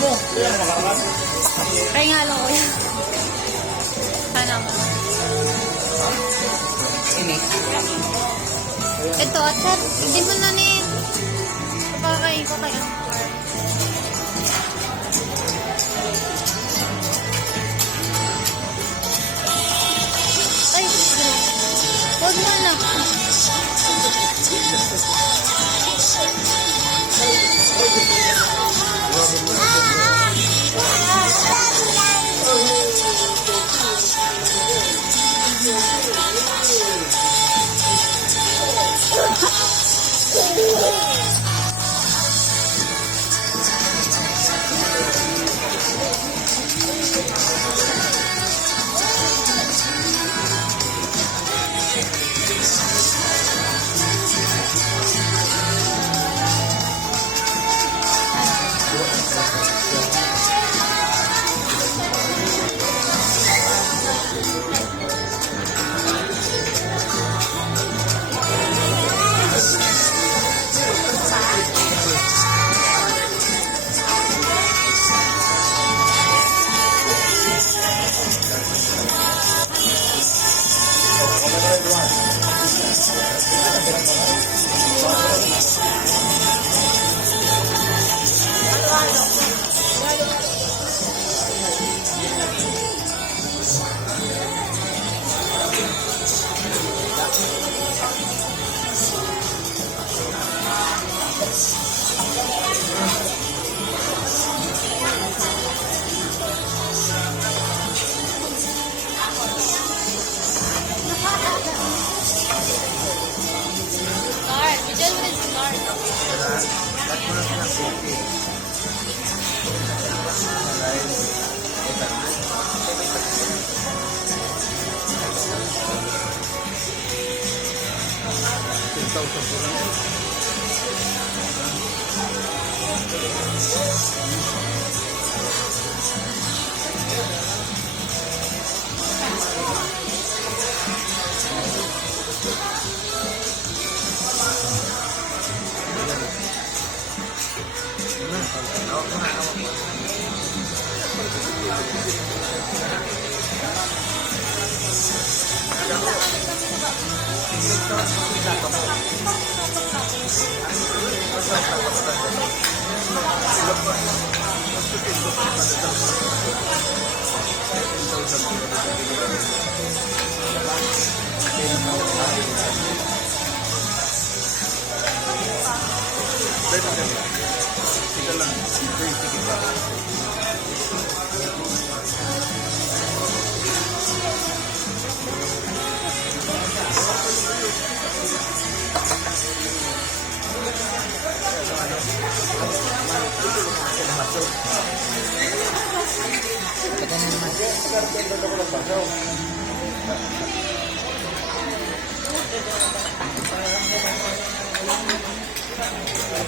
mo. Kaya nga lang ko yan. Sana mo. Ini. Ito, at sir, hindi mo na ni... Pakakain ko kayo. Ay, huwag mo na.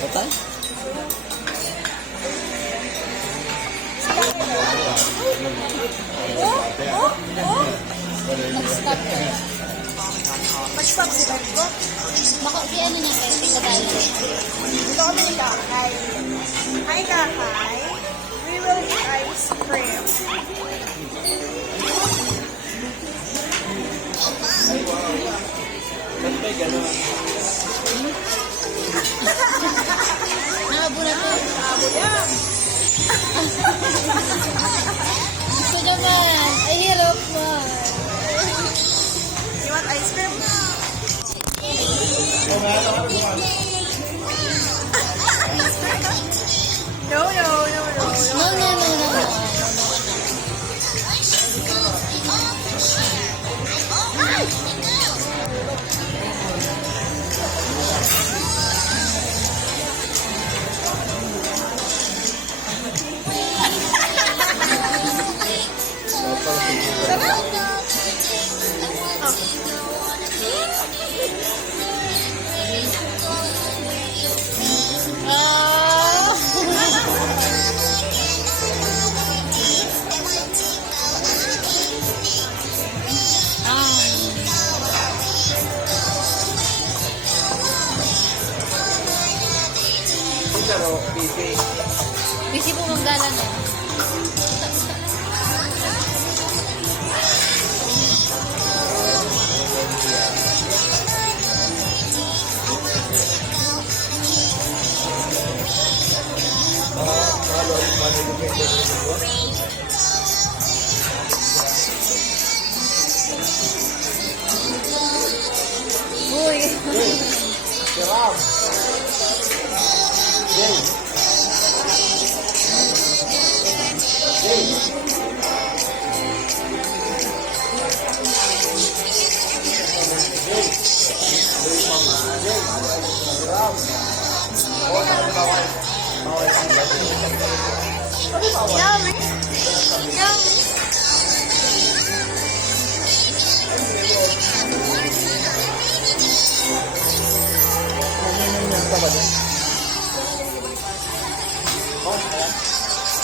Betul? Mag-stop sila ko. Baka di ano niya kayo, di kagaya. Ito kami ni Kakay. Hi, Kakay. We will eat ice cream. Nakabulat ko. Gusto naman. Ay, hirap mo. You want ice cream? No, no, no, no. No, no, no, no, no. Pero, busy. Busy po magdala na. Uy. Sarap. Yay. Yay. Yummy. Yummy.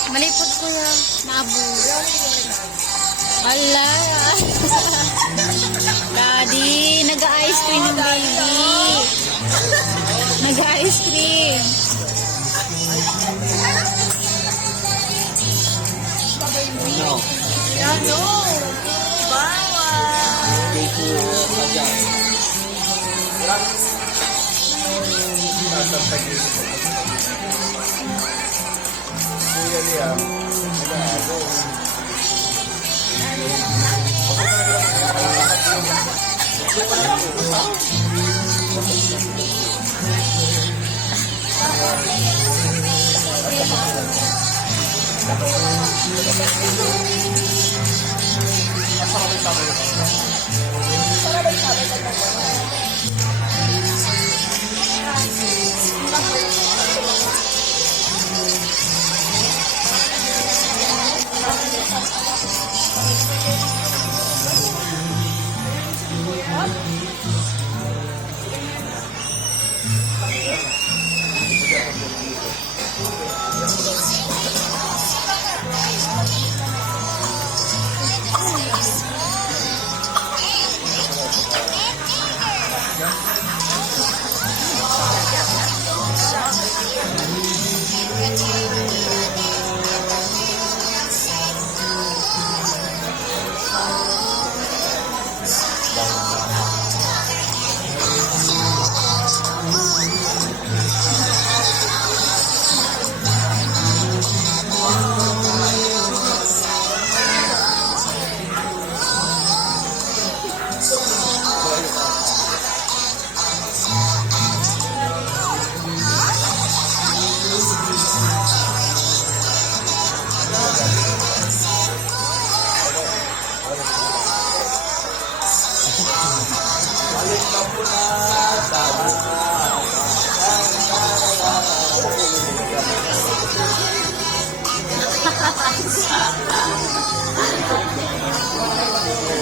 Malipot ko yan. Nabu. Wala. Daddy, nag-ice cream yung baby. Nag-ice cream. No. Ano? Bawal.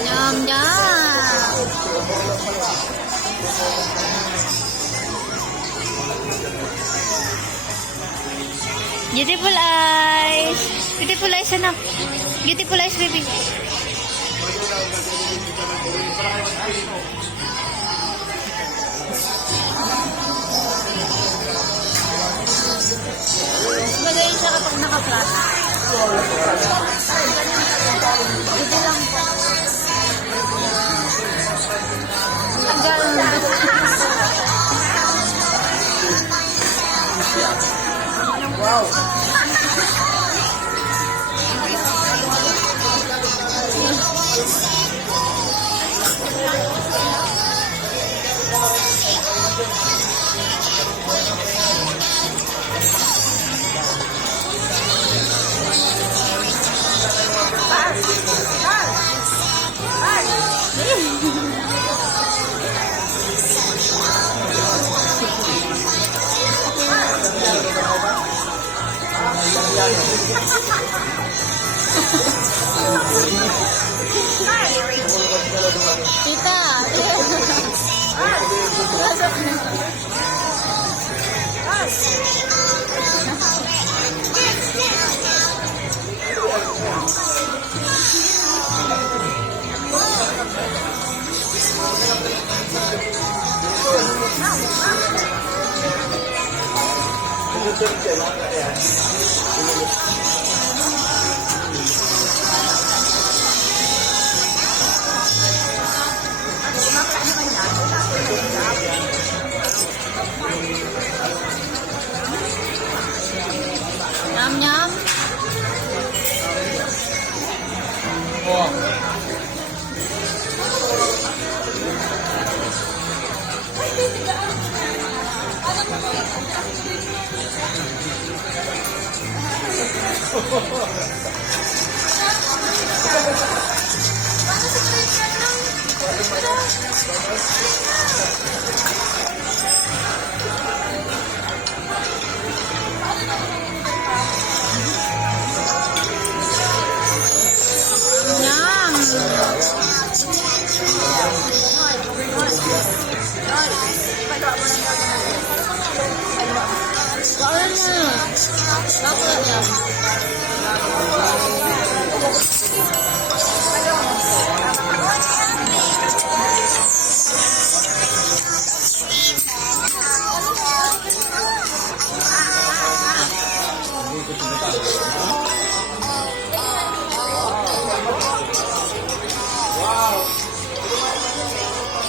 Yum, yum. Beautiful eyes. Beautiful eyes, anak. Beautiful eyes, baby. Mas magaling siya kapag naka-flash. Ito lang po. Tagal na. Wow. Tita. Yum, yum. Yum. Bakit mo? Bakit yan?